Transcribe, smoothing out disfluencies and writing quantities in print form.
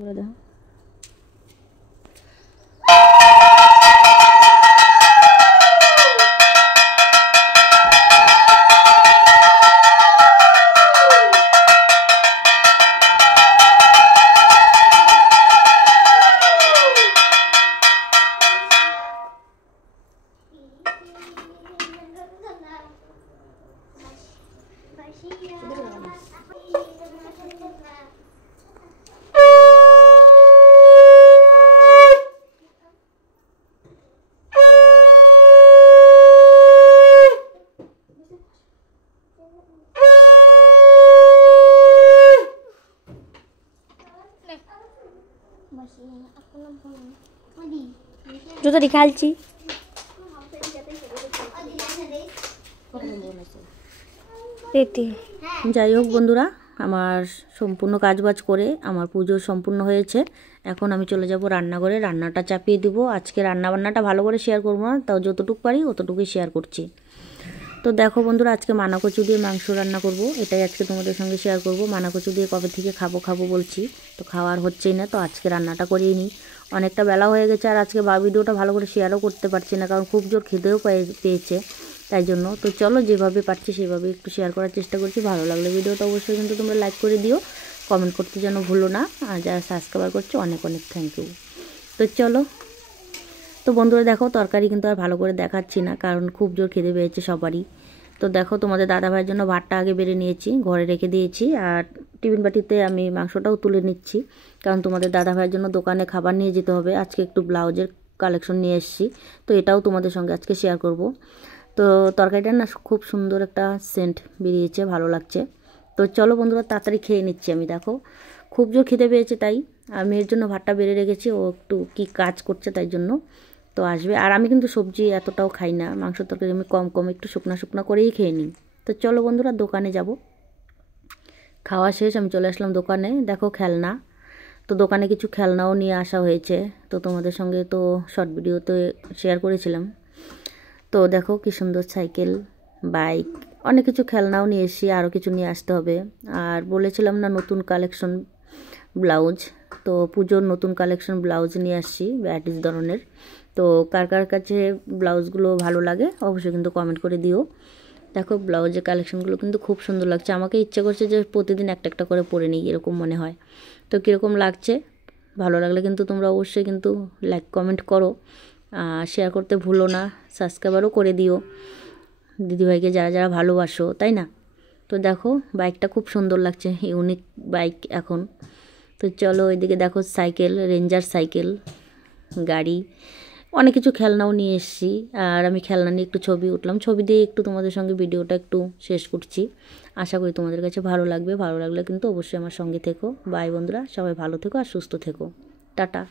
বলে দাও। জুতো দেখালছি। যাই হোক বন্ধুরা, আমার সম্পূর্ণ কাজবাজ করে আমার পুজো সম্পূর্ণ হয়েছে। এখন আমি চলে যাব রান্নাঘরে, রান্নাটা চাপিয়ে দিব। আজকে রান্নাবান্নাটা ভালো করে শেয়ার করবো না, তাও যতটুকু পারি অতটুকুই শেয়ার করছি। তো দেখো বন্ধুরা, আজকে মানাকচু দিয়ে মাংস রান্না করব, এটাই আজকে তোমাদের সঙ্গে শেয়ার করব। মানাকচু দিয়ে কবে থেকে খাবো বলছি, তো খাওয়ার হচ্ছেই না, তো আজকে রান্নাটা করিয়ে নিই। অনেকটা বেলা হয়ে গেছে, আর আজকে ভিডিওটা ভালো করে শেয়ারও করতে পারছি না, কারণ খুব জোর খিদেও পেয়েছে, তাই জন্য। তো চলো যেভাবে পারছি সেভাবে একটু শেয়ার করার চেষ্টা করছি। ভালো লাগলে ভিডিওটা অবশ্যই কিন্তু তোমরা লাইক করে দিও, কমেন্ট করতে যেন ভুলো না, আর যারা সাবস্ক্রাইব করছো অনেক অনেক থ্যাংক ইউ। তো চলো, তো বন্ধুরা দেখো তরকারি কিন্তু আর ভালো করে দেখাচ্ছি না, কারণ খুব জোর খিদে পেয়েছে সবারই। তো দেখো তোমাদের দাদাভাইয়ের জন্য ভাতটা আগে বেড়ে নিয়েছি, ঘরে রেখে দিয়েছি, আর টিফিন বাটিতে আমি মাংসটাও তুলে নিচ্ছি, কারণ তোমাদের দাদাভাইয়ের জন্য দোকানে খাবার নিয়ে যেতে হবে। আজকে একটু ব্লাউজের কালেকশন নিয়ে এসেছি, তো এটাও তোমাদের সঙ্গে আজকে শেয়ার করব। তো তরকারিটা না খুব সুন্দর একটা সেন্ট বেরিয়েছে, ভালো লাগছে। তো চলো বন্ধুরা তাড়াতাড়ি খেয়ে নিচ্ছি আমি। দেখো খুব জোর খিদে পেয়েছে, তাই আমি এর জন্য ভাতটা বেড়ে রেখেছি। ও একটু কি কাজ করছে তাই জন্য, তো আসবে। আর আমি কিন্তু সবজি এতটাও খাই না, মাংস তরকারি আমি কম একটু শুকনা করেই খেয়ে নিই। তো চলো বন্ধুরা দোকানে যাব। খাওয়া শেষ, আমি চলে আসলাম দোকানে। দেখো খেলনা, তো দোকানে কিছু খেলনাও নিয়ে আসা হয়েছে, তো তোমাদের সঙ্গে তো শর্ট ভিডিওতে শেয়ার করেছিলাম। তো দেখো কি সুন্দর সাইকেল, বাইক, অনেক কিছু খেলনাও নিয়ে এসেছি, আরও কিছু নিয়ে আসতে হবে। আর বলেছিলাম না নতুন কালেকশন ব্লাউজ, তো পুজোর নতুন কালেকশন ব্লাউজ নিয়ে আসছি ভ্যারাইটিস ধরনের। তো কার কার কাছে ব্লাউজগুলো ভালো লাগে অবশ্যই কিন্তু কমেন্ট করে দিও। দেখো ব্লাউজের কালেকশনগুলো কিন্তু খুব সুন্দর লাগছে, আমাকে ইচ্ছে করছে যে প্রতিদিন একটা একটা করে পরে নিই, এরকম মনে হয়। তো কীরকম লাগছে, ভালো লাগলে কিন্তু তোমরা অবশ্যই কিন্তু লাইক কমেন্ট করো, শেয়ার করতে ভুলো না, সাবস্ক্রাইবারও করে দিও দিদিভাইকে যারা যারা ভালোবাসো, তাই না? তো দেখো বাইকটা খুব সুন্দর লাগছে, ইউনিক বাইক এখন। তো চলো এদিকে দেখো সাইকেল, রেঞ্জার সাইকেল, গাড়ি, অনেক কিছু খেলনাও নিয়ে এসেছি। আর আমি খেলনা নিয়ে একটু ছবি উঠলাম, ছবি দিয়ে একটু তোমাদের সঙ্গে ভিডিওটা একটু শেষ করছি। আশা করি তোমাদের কাছে ভালো লাগবে, ভালো লাগলে কিন্তু অবশ্যই আমার সঙ্গে থেকো। বাই বন্ধুরা, সবাই ভালো থেকো আর সুস্থ থেকো, টাটা।